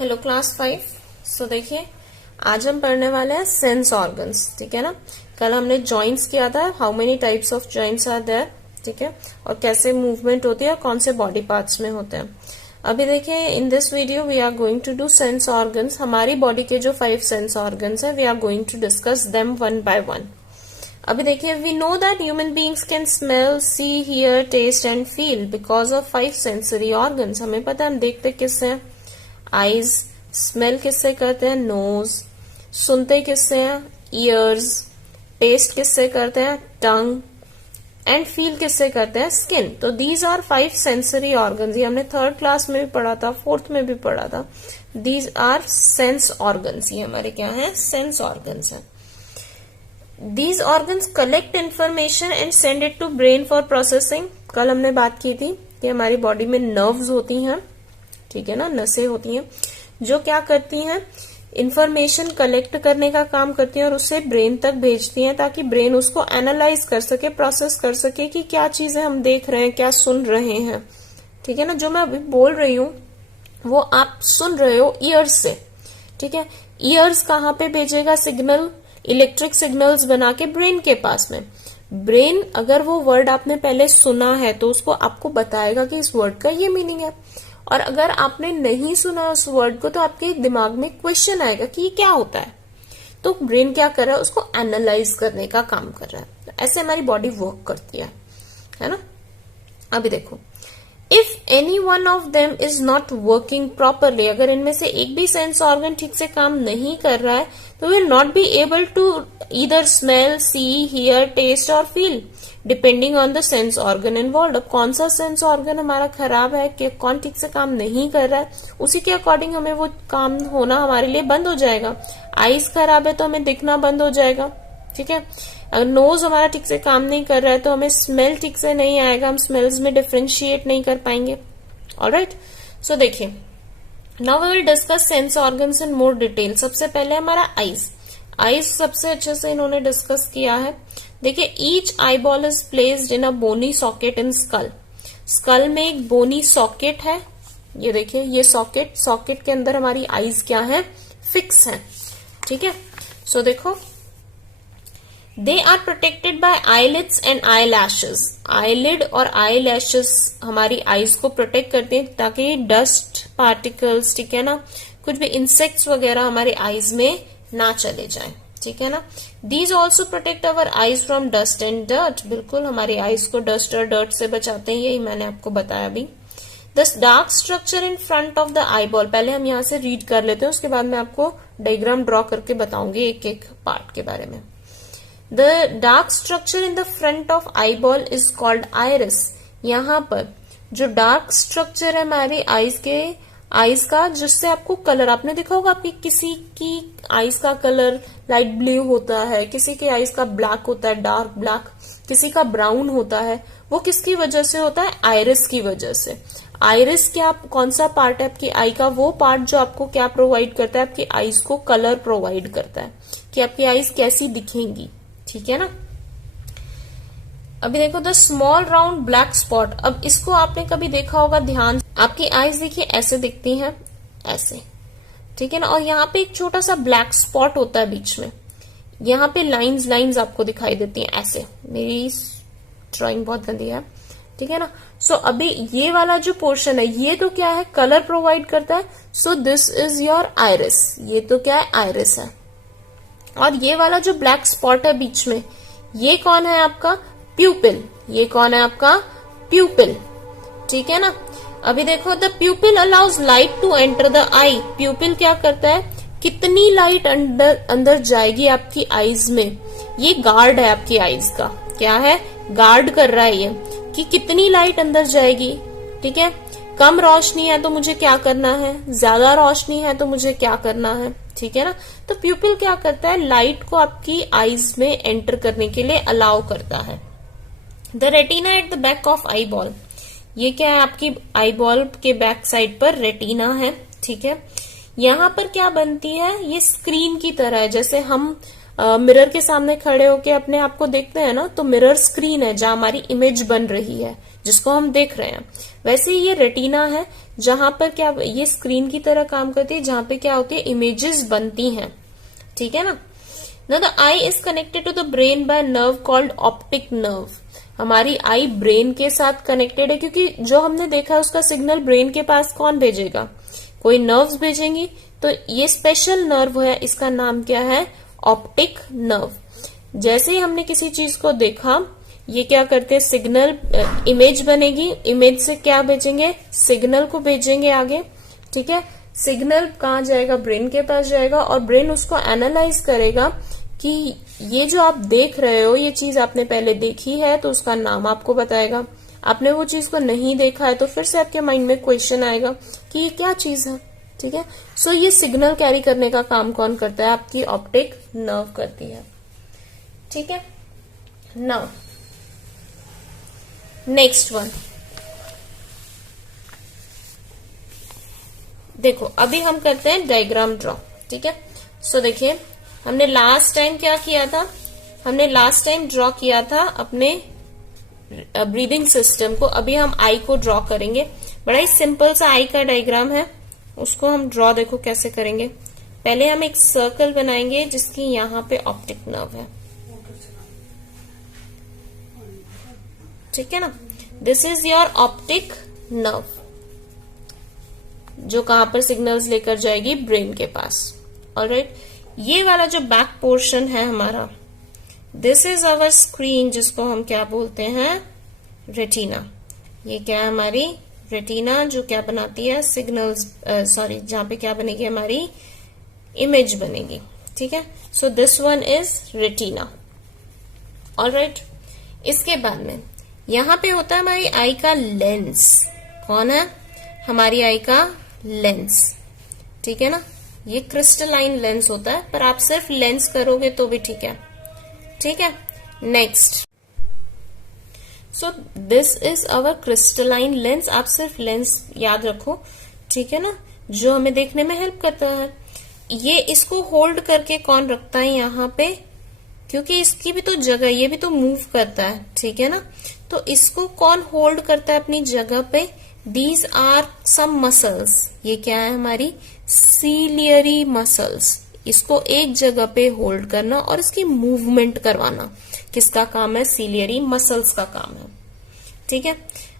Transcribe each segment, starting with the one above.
Hello class 5। सो देखिए आज हम पढ़ने वाले हैं सेंस ऑर्गन्स। ठीक है ना। कल हमने जॉइंट्स किया था, how many types of joints are there. ठीक है, और कैसे मूवमेंट होती है और कौन से बॉडी पार्ट्स में होते हैं। अभी देखिए in this video we are going to do sense organs. हमारी बॉडी के जो 5 सेंस ऑर्गन्स है we are going to discuss them one by one. अभी देखिए we know that human beings can smell, see, hear, taste and feel because of 5 sensory organs. हमें पता है हम देखते किससे हैं, आईज, स्मेल किससे करते हैं, नोज, सुनते किससे हैं, ईयर्स, टेस्ट किससे करते हैं, टंग, एंड फील किससे करते हैं, स्किन। तो दीज आर 5 सेंसरी ऑर्गन्स। ये हमने 3rd क्लास में भी पढ़ा था, 4th में भी पढ़ा था। These are sense organs. ये हमारे क्या है, सेंस ऑर्गन्स है। These organs collect information and send it to brain for processing. कल हमने बात की थी कि हमारी बॉडी में नर्व्स होती हैं, ठीक है ना, नसें होती हैं जो क्या करती हैं, इंफॉर्मेशन कलेक्ट करने का काम करती हैं और उसे ब्रेन तक भेजती हैं ताकि ब्रेन उसको एनालाइज कर सके, प्रोसेस कर सके कि क्या चीजें हम देख रहे हैं, क्या सुन रहे हैं। ठीक है ना, जो मैं अभी बोल रही हूं वो आप सुन रहे हो ईयर्स से। ठीक है, ईयर्स कहाँ पे भेजेगा सिग्नल, इलेक्ट्रिक सिग्नल्स बना के ब्रेन के पास में। ब्रेन अगर वो वर्ड आपने पहले सुना है तो उसको आपको बताएगा कि इस वर्ड का ये मीनिंग है, और अगर आपने नहीं सुना उस वर्ड को तो आपके दिमाग में क्वेश्चन आएगा कि ये क्या होता है। तो ब्रेन क्या कर रहा है, उसको एनालाइज करने का काम कर रहा है। तो ऐसे हमारी बॉडी वर्क करती है ना। अभी देखो, if any one of them is not working properly, अगर इनमें से एक भी सेंस ऑर्गन ठीक से काम नहीं कर रहा है तो will not be able to either smell, see, hear, taste और feel depending on the sense organ involve. अब कौन सा सेंस ऑर्गन हमारा खराब है, कि कौन ठीक से काम नहीं कर रहा है, उसी के अकॉर्डिंग हमें वो काम होना हमारे लिए बंद हो जाएगा। आईज खराब है तो हमें दिखना बंद हो जाएगा। ठीक है, अगर नोज हमारा ठीक से काम नहीं कर रहा है तो हमें स्मेल ठीक से नहीं आएगा, हम स्मेल्स में डिफरेंशिएट नहीं कर पाएंगे। ऑलराइट, सो देखिए now we will discuss sense organs in more detail. सबसे पहले हमारा आईज। आईज सबसे अच्छे से इन्होंने डिस्कस किया है। देखिए each eyeball is placed in a bony socket in skull. Skull में एक बोनी सॉकेट है, ये देखिए ये सॉकेट, सॉकेट के अंदर हमारी आईज क्या है, फिक्स है। ठीक है, सो देखो they are protected by eyelids and eyelashes. Eyelid और आई लैशेज हमारी आईज को प्रोटेक्ट करते हैं ताकि डस्ट पार्टिकल्स, ठीक है ना, कुछ भी इंसेक्ट्स वगैरह हमारे आईज में ना चले जाएं। ठीक है ना। These also protect our eyes from dust and dirt. बिल्कुल हमारी आईज को डस्ट और डर्ट से बचाते हैं, यही मैंने आपको बताया अभी। The dark structure in front of the eyeball, पहले हम यहाँ से रीड कर लेते हैं, उसके बाद मैं आपको डायग्राम ड्रॉ करके बताऊंगी एक एक पार्ट के बारे में। The dark structure in the front of eyeball is called iris. यहाँ पर जो डार्क स्ट्रक्चर है हमारी आईज का, जिससे आपको कलर, आपने देखा होगा आपकी किसी की आईज का कलर लाइट ब्लू होता है, किसी की आईज का ब्लैक होता है, डार्क ब्लैक, किसी का ब्राउन होता है। वो किसकी वजह से होता है, आइरिस की वजह से। आइरिस क्या, कौन सा पार्ट है आपकी आई का, वो पार्ट जो आपको क्या प्रोवाइड करता है, आपकी आईज को कलर प्रोवाइड करता है कि आपकी आईज कैसी दिखेंगी। ठीक है ना। अभी देखो the small round black spot. अब इसको आपने कभी देखा होगा, ध्यान, आपकी आईज देखिए ऐसे दिखती हैं, ऐसे, ठीक है ना, और यहाँ पे एक छोटा सा ब्लैक स्पॉट होता है बीच में। यहाँ पे लाइंस लाइंस आपको दिखाई देती हैं ऐसे। मेरी ड्राइंग बहुत गंदी है, ठीक है ना। सो अभी ये वाला जो पोर्शन है ये तो क्या है, कलर प्रोवाइड करता है। So this is your iris. ये तो क्या है, आइरिस है। और ये वाला जो ब्लैक स्पॉट है बीच में, ये कौन है आपका, प्यूपिल। ये कौन है आपका, प्यूपिल। ठीक है ना। अभी देखो the pupil allows light to enter the eye. Pupil क्या करता है, कितनी लाइट अंदर जाएगी आपकी आईज में, ये गार्ड है आपकी आईज का। क्या है, गार्ड कर रहा है ये कि कितनी लाइट अंदर जाएगी। ठीक है, कम रोशनी है तो मुझे क्या करना है, ज्यादा रोशनी है तो मुझे क्या करना है। ठीक है ना। तो प्यूपिल क्या करता है, लाइट को आपकी आईज में एंटर करने के लिए अलाउ करता है। The retina at the back of eye ball. ये क्या है, आपकी आई बॉल के बैक साइड पर रेटिना है। ठीक है, यहाँ पर क्या बनती है, ये स्क्रीन की तरह है। जैसे हम मिरर के सामने खड़े होके अपने आप को देखते हैं ना, तो मिरर स्क्रीन है जहां हमारी इमेज बन रही है, जिसको हम देख रहे हैं। वैसे ही ये रेटिना है, जहां पर क्या, ये स्क्रीन की तरह काम करती है, जहां पे क्या होती है, इमेजेस बनती हैं, ठीक है ना। Now the eye is connected to the brain by a nerve called optic nerve. हमारी आई ब्रेन के साथ कनेक्टेड है, क्योंकि जो हमने देखा है उसका सिग्नल ब्रेन के पास कौन भेजेगा, कोई नर्व्स भेजेंगी। तो ये स्पेशल नर्व है, इसका नाम क्या है, ऑप्टिक नर्व। जैसे ही हमने किसी चीज को देखा, ये क्या करते हैं, सिग्नल, इमेज बनेगी, इमेज से क्या भेजेंगे, सिग्नल को भेजेंगे आगे, ठीक है। सिग्नल कहाँ जाएगा, ब्रेन के पास जाएगा, और ब्रेन उसको एनालाइज करेगा कि ये जो आप देख रहे हो, ये चीज आपने पहले देखी है तो उसका नाम आपको बताएगा। आपने वो चीज को नहीं देखा है तो फिर से आपके माइंड में क्वेश्चन आएगा कि ये क्या चीज है, ठीक है। सो ये सिग्नल कैरी करने का काम कौन करता है, आपकी ऑप्टिक नर्व करती है, ठीक है। नाउ नेक्स्ट वन देखो, अभी हम करते हैं डायग्राम ड्रॉ, ठीक है। सो देखिए, हमने लास्ट टाइम क्या किया था, हमने लास्ट टाइम ड्रॉ किया था अपने ब्रीदिंग सिस्टम को। अभी हम आई को ड्रॉ करेंगे। बड़ा ही सिंपल सा आई का डायग्राम है, उसको हम ड्रॉ देखो कैसे करेंगे। पहले हम एक सर्कल बनाएंगे जिसकी यहाँ पे ऑप्टिक नर्व है, ठीक है ना। This is your optic nerve, जो कहां पर सिग्नल्स लेकर जाएगी, ब्रेन के पास। ऑलराइट, ये वाला जो बैक पोर्शन है हमारा, दिस इज आवर स्क्रीन, जिसको हम क्या बोलते हैं, रेटिना। ये क्या है, हमारी रेटिना, जो क्या बनाती है, सिग्नल्स, सॉरी, जहां पे क्या बनेगी, हमारी इमेज बनेगी, ठीक है। So this one is retina. Alright, इसके बाद में यहां पे होता है हमारी आई का लेंस। कौन है, हमारी आई का लेंस, ठीक है ना। ये क्रिस्टलाइन लेंस होता है, पर आप सिर्फ लेंस करोगे तो भी ठीक है, ठीक है। Next, so this is our crystalline lens. आप सिर्फ लेंस याद रखो, ठीक है ना, जो हमें देखने में हेल्प करता है। ये इसको होल्ड करके कौन रखता है यहाँ पे, क्योंकि इसकी भी तो जगह, ये भी तो मूव करता है, ठीक है ना। तो इसको कौन होल्ड करता है अपनी जगह पे, दीज आर सम मसल्स। ये क्या है, हमारी सीलियरी मसल्स। इसको एक जगह पे होल्ड करना और इसकी मूवमेंट करवाना किसका काम है, सीलियरी मसल्स का काम है, ठीक है।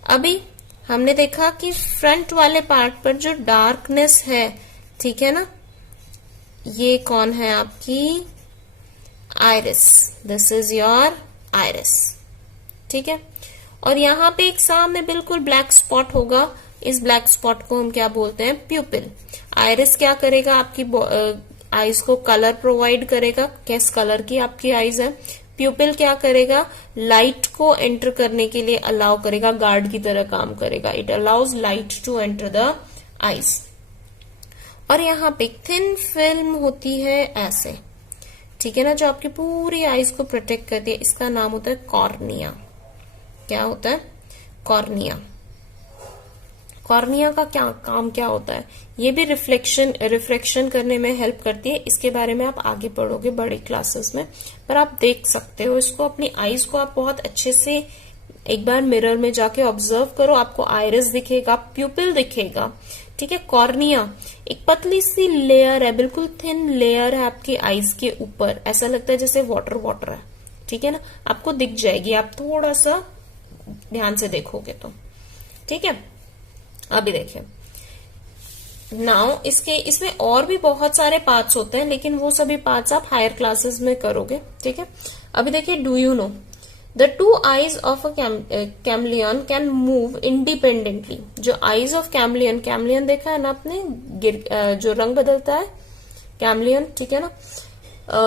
अभी हमने देखा कि फ्रंट वाले पार्ट पर जो डार्कनेस है, ठीक है ना, ये कौन है, आपकी iris. This is your iris, ठीक है। और यहाँ पे एक सामने बिल्कुल ब्लैक स्पॉट होगा, इस ब्लैक स्पॉट को हम क्या बोलते हैं, प्यूपिल। आइरिस क्या करेगा, आपकी आईज को कलर प्रोवाइड करेगा, किस कलर की आपकी आईज है। प्यूपिल क्या करेगा, लाइट को एंटर करने के लिए अलाउ करेगा, गार्ड की तरह काम करेगा। It allows light to enter the eyes. और यहाँ पे थिन फिल्म होती है ऐसे, ठीक है ना, जो आपकी पूरी आईज को प्रोटेक्ट करती है। इसका नाम होता है कॉर्निया। क्या होता है, कॉर्निया। कॉर्निया का क्या काम, क्या होता है, ये भी रिफ्लेक्शन करने में हेल्प करती है। इसके बारे में आप आगे पढ़ोगे बड़ी क्लासेस में, पर आप देख सकते हो इसको। अपनी आईज को आप बहुत अच्छे से एक बार मिरर में जाके ऑब्जर्व करो, आपको आइरिस दिखेगा, प्यूपिल दिखेगा, ठीक है। कॉर्निया एक पतली सी लेयर है, बिल्कुल थिन लेयर है आपकी आईज के ऊपर। ऐसा लगता है जैसे वाटर वाटर है, ठीक है ना, आपको दिख जाएगी, आप थोड़ा सा ध्यान से देखोगे तो, ठीक है। अभी देखिए, नाउ इसमें और भी बहुत सारे पार्ट्स होते हैं, लेकिन वो सभी पार्ट्स आप हायर क्लासेस में करोगे, ठीक है। अभी देखिए, do you know the two eyes of a chameleon can move independently. जो आईज ऑफ कैमलियन देखा है ना आपने, जो रंग बदलता है कैमलियन, ठीक है ना।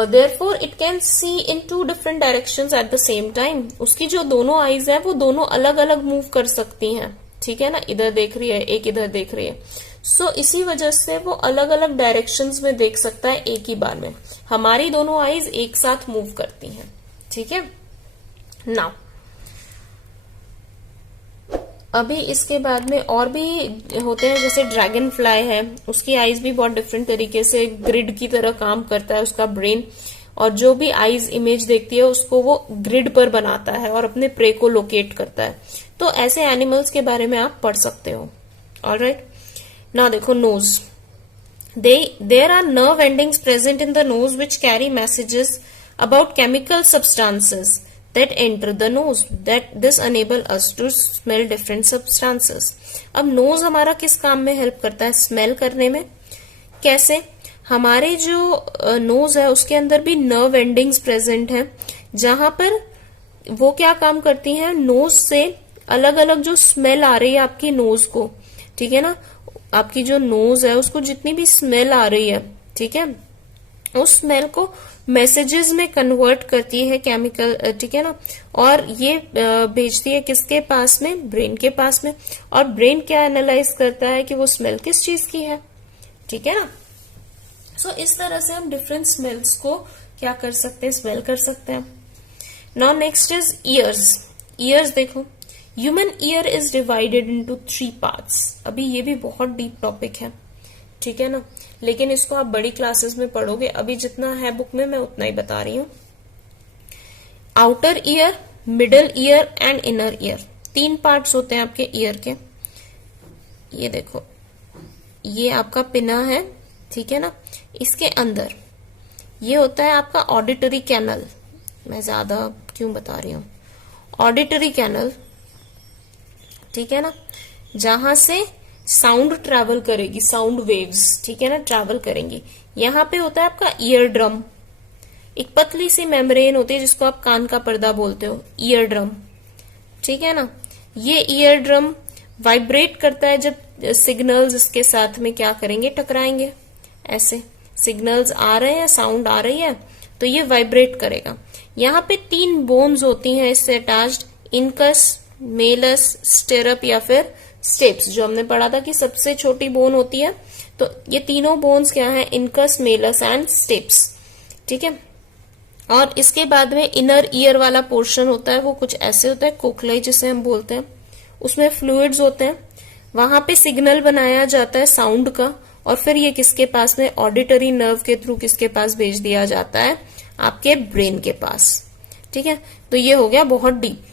Therefore it can see in two different directions at the same time. उसकी जो दोनों आईज है वो दोनों अलग अलग मूव कर सकती हैं, ठीक है ना। इधर देख रही है, एक इधर देख रही है, सो इसी वजह से वो अलग अलग डायरेक्शंस में देख सकता है एक ही बार में। हमारी दोनों आईज एक साथ मूव करती हैं, ठीक है। नाउ अभी इसके बाद में और भी होते हैं, जैसे ड्रैगन फ्लाई है, उसकी आईज भी बहुत डिफरेंट तरीके से ग्रिड की तरह काम करता है उसका ब्रेन, और जो भी आईज इमेज देखती है उसको वो ग्रिड पर बनाता है और अपने प्रे को लोकेट करता है। तो ऐसे एनिमल्स के बारे में आप पढ़ सकते हो, ऑलराइट। ना देखो knows, there are nerve endings present in the nose which carry messages about chemical substances that enter the nose, that this enable us to smell different substances. अब नोज हमारा किस काम में हेल्प करता है? स्मेल करने में। कैसे? हमारे जो नोज है उसके अंदर भी नर्व एंडिंग्स प्रेजेंट है, जहां पर वो क्या काम करती हैं? नोज से अलग अलग जो स्मेल आ रही है आपकी नोज को, ठीक है ना, आपकी जो नोज है उसको जितनी भी स्मेल आ रही है, ठीक है, उस स्मेल को मैसेजेस में कन्वर्ट करती है केमिकल, ठीक है ना, और ये भेजती है किसके पास में? ब्रेन के पास में। और ब्रेन क्या एनालाइज करता है कि वो स्मेल किस चीज की है, ठीक है ना। सो इस तरह से हम डिफरेंट स्मेल्स को क्या कर सकते हैं? स्मेल कर सकते हैं। Now next is ears. Ears देखो, human ear is divided into 3 parts. अभी ये भी बहुत डीप टॉपिक है, ठीक है ना, लेकिन इसको आप बड़ी क्लासेस में पढ़ोगे। अभी जितना है बुक में मैं उतना ही बता रही हूं। Outer ear, middle ear and inner year, 3 parts होते हैं आपके ईयर के। ये देखो, ये आपका पिना है, ठीक है ना, इसके अंदर ये होता है आपका ऑडिटरी कैनल। मैं ज्यादा क्यों बता रही हूं? ऑडिटरी कैनल, ठीक है ना, जहां से साउंड ट्रैवल करेगी, साउंड वेव्स, ठीक है ना, ट्रैवल करेंगी। यहां पे होता है आपका ईयर ड्रम, एक पतली सी मेम्ब्रेन होती है जिसको आप कान का पर्दा बोलते हो, ईयर ड्रम, ठीक है ना। ये ईयर ड्रम वाइब्रेट करता है जब सिग्नल्स इसके साथ में क्या करेंगे? टकराएंगे। ऐसे सिग्नल्स आ रहे हैं, साउंड आ रही है, तो ये वाइब्रेट करेगा। यहाँ पे 3 बोन्स होती हैं इससे अटैच्ड, इनकस, मेलस, स्टिरअप या फिर स्टेप्स, जो हमने पढ़ा था कि सबसे छोटी बोन होती है। तो ये तीनों बोन्स क्या है? इनकस, मेलस एंड स्टेप्स, ठीक है। और इसके बाद में इनर ईयर वाला पोर्शन होता है, वो कुछ ऐसे होता है, कोक्लाई जिसे हम बोलते हैं, उसमें फ्लूइड्स होते हैं, वहां पे सिग्नल बनाया जाता है साउंड का, और फिर ये किसके पास में? ऑडिटरी नर्व के थ्रू किसके पास भेज दिया जाता है? आपके ब्रेन के पास, ठीक है। तो ये हो गया बहुत डीप।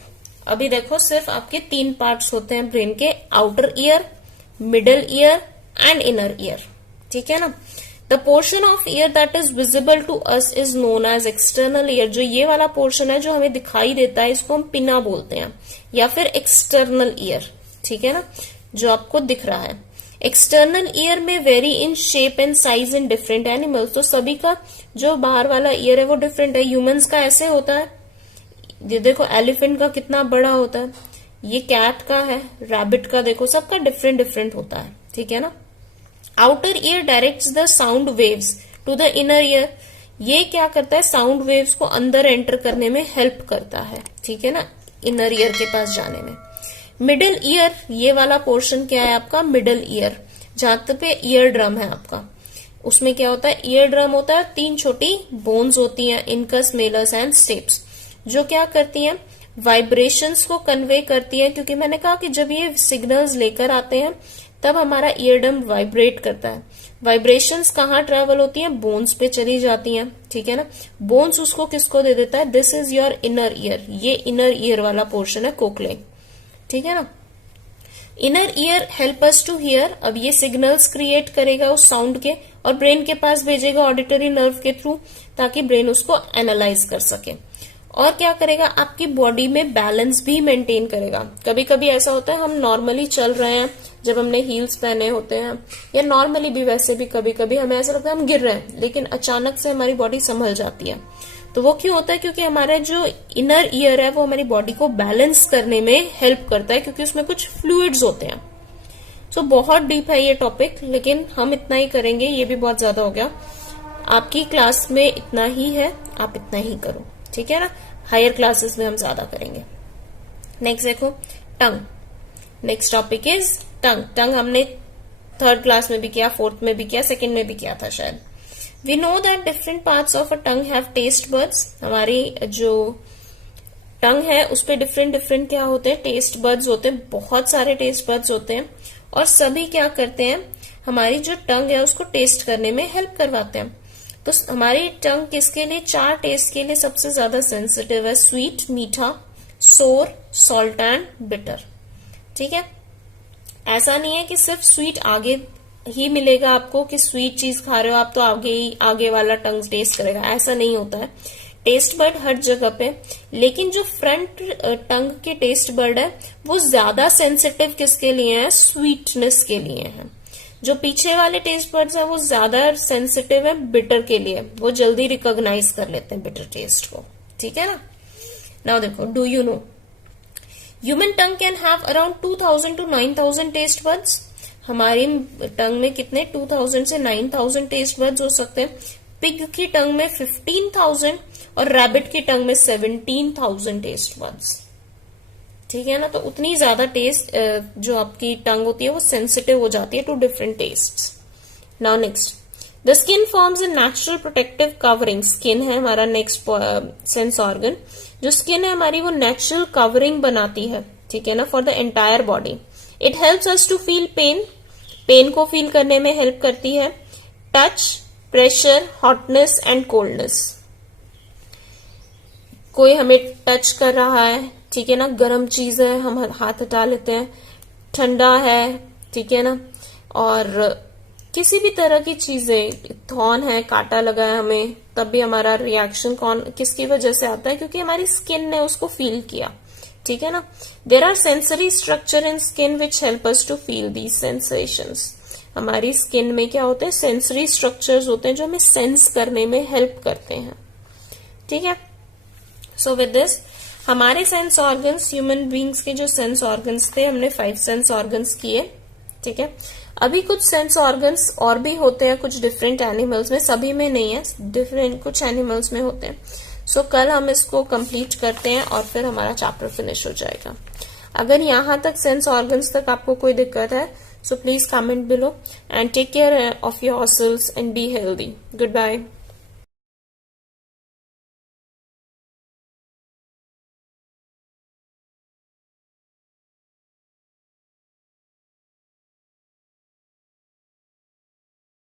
अभी देखो, सिर्फ आपके 3 पार्ट्स होते हैं ब्रेन के, outer ear, middle ear and inner ear, ठीक है ना। The portion of ear that is visible to us is known as external ear. जो ये वाला पोर्शन है जो हमें दिखाई देता है, इसको हम पिना बोलते हैं, या फिर एक्सटर्नल ईयर, ठीक है ना, जो आपको दिख रहा है। एक्सटर्नल ईयर में very in shape and size in different animals. तो सभी का जो बाहर वाला ईयर है वो डिफरेंट है। ह्यूमंस का ऐसे होता है, ये देखो एलिफेंट का कितना बड़ा होता है, ये कैट का है, रैबिट का देखो, सबका डिफरेंट डिफरेंट होता है, ठीक है ना। Outer ear directs the sound waves to the inner ear. ये क्या करता है? साउंड वेव्स को अंदर एंटर करने में हेल्प करता है, ठीक है ना, इनर ईयर के पास जाने में। मिडल ईयर, ये वाला पोर्शन क्या है आपका? मिडल ईयर, जहां पे ईयर ड्रम है आपका, उसमें क्या होता है? ईयर ड्रम होता है, 3 छोटी बोन्स होती हैं, इनकस, मेलस एंड स्टेप्स, जो क्या करती हैं? वाइब्रेशंस को कन्वे करती है। क्योंकि मैंने कहा कि जब ये सिग्नल्स लेकर आते हैं तब हमारा ईयर ड्रम वाइब्रेट करता है। वाइब्रेशंस कहाँ ट्रेवल होती हैं? बोन्स पे चली जाती हैं, ठीक है ना। बोन्स उसको किसको दे देता है? This is your inner ear. ये इनर ईयर वाला पोर्शन है, कोक्ले, ठीक है ना। Inner ear help us to hear. अब ये सिग्नल्स क्रिएट करेगा उस साउंड के और ब्रेन के पास भेजेगा ऑडिटरी नर्व के थ्रू, ताकि ब्रेन उसको एनालाइज कर सके। और क्या करेगा? आपकी बॉडी में बैलेंस भी मेंटेन करेगा। कभी कभी ऐसा होता है, हम नॉर्मली चल रहे हैं, जब हमने हील्स पहने होते हैं, या नॉर्मली भी वैसे भी कभी कभी हमें ऐसा लगता है हम गिर रहे हैं, लेकिन अचानक से हमारी बॉडी संभल जाती है। तो वो क्यों होता है? क्योंकि हमारा जो इनर ईयर है वो हमारी बॉडी को बैलेंस करने में हेल्प करता है, क्योंकि उसमें कुछ फ्लूइड्स होते हैं। सो बहुत डीप है ये टॉपिक, लेकिन हम इतना ही करेंगे, ये भी बहुत ज्यादा हो गया। आपकी क्लास में इतना ही है, आप इतना ही करो, ठीक है ना। हायर क्लासेस में हम ज्यादा करेंगे। नेक्स्ट देखो, tongue. Next topic is tongue. Tongue हमने 3rd क्लास में भी किया, 4th में भी किया, 2nd में भी किया था शायद। We know that different parts of a tongue have taste buds. हमारी जो टंग है उस पे डिफरेंट डिफरेंट क्या होते हैं? टेस्ट बड्स होते हैं। बहुत सारे टेस्ट बड्स होते हैं और सभी क्या करते हैं? हमारी जो टंग है उसको टेस्ट करने में हेल्प करवाते हैं। तो हमारी टंग किसके लिए? 4 टेस्ट के लिए सबसे ज्यादा सेंसिटिव है। स्वीट, मीठा, सोर, सॉल्ट एंड बिटर, ठीक है। ऐसा नहीं है कि सिर्फ स्वीट आगे ही मिलेगा आपको कि स्वीट चीज खा रहे हो आप तो आगे वाला टंग टेस्ट करेगा, ऐसा नहीं होता है। टेस्ट बर्ड हर जगह पे, लेकिन जो फ्रंट टंग के टेस्ट बर्ड है वो ज्यादा सेंसिटिव किसके लिए है? स्वीटनेस के लिए है। जो पीछे वाले टेस्ट बर्ड्स है वो ज्यादा सेंसिटिव है बिटर के लिए, वो जल्दी रिकॉग्नाइज कर लेते हैं बिटर टेस्ट को, ठीक है ना। नाउ देखो, do you no human tongue can have around 2000 to 9000 taste buds. हमारी टंग में कितने 2000 से 9000 टेस्ट बर्ड्स हो सकते हैं। पिग की टंग में 15,000 और रैबिट की टंग में 17,000 टेस्ट बर्ड्स, ठीक है ना। तो उतनी ज्यादा टेस्ट जो आपकी टंग होती है वो सेंसिटिव हो जाती है to different tastes. Now next, the skin forms a natural protective covering. Skin है हमारा नेक्स्ट सेंस ऑर्गन। जो स्किन है हमारी वो नेचुरल कवरिंग बनाती है, ठीक है ना, for the entire body. It helps us to feel pain, pain को फील करने में हेल्प करती है। Touch, pressure, hotness and coldness. कोई हमें टच कर रहा है, ठीक है ना, गर्म चीज है, हम हाथ हटा लेते हैं। ठंडा है, ठीक है ना, और किसी भी तरह की चीजें, थॉर्न है, कांटा लगा है हमें, तब भी हमारा रिएक्शन किसकी वजह से आता है? क्योंकि हमारी स्किन ने उसको फील किया, ठीक है ना। There are sensory structure in skin which help us to feel these sensations. हमारी स्किन में क्या होते हैं? सेंसरी स्ट्रक्चर्स होते हैं जो हमें सेंस करने में हेल्प करते हैं, ठीक है। सो विद दिस हमारे सेंस ऑर्गन्स, ह्यूमन बींग्स के जो सेंस ऑर्गन्स थे, हमने 5 सेंस ऑर्गन्स किए, ठीक है। अभी कुछ सेंस ऑर्गन्स और भी होते हैं कुछ डिफरेंट एनिमल्स में, सभी में नहीं है, डिफरेंट कुछ एनिमल्स में होते हैं। सो कल हम इसको कंप्लीट करते हैं और फिर हमारा चैप्टर फिनिश हो जाएगा। अगर यहां तक सेंस ऑर्गन्स तक आपको कोई दिक्कत है, so please comment below and take care of yourselves and be healthy. Goodbye.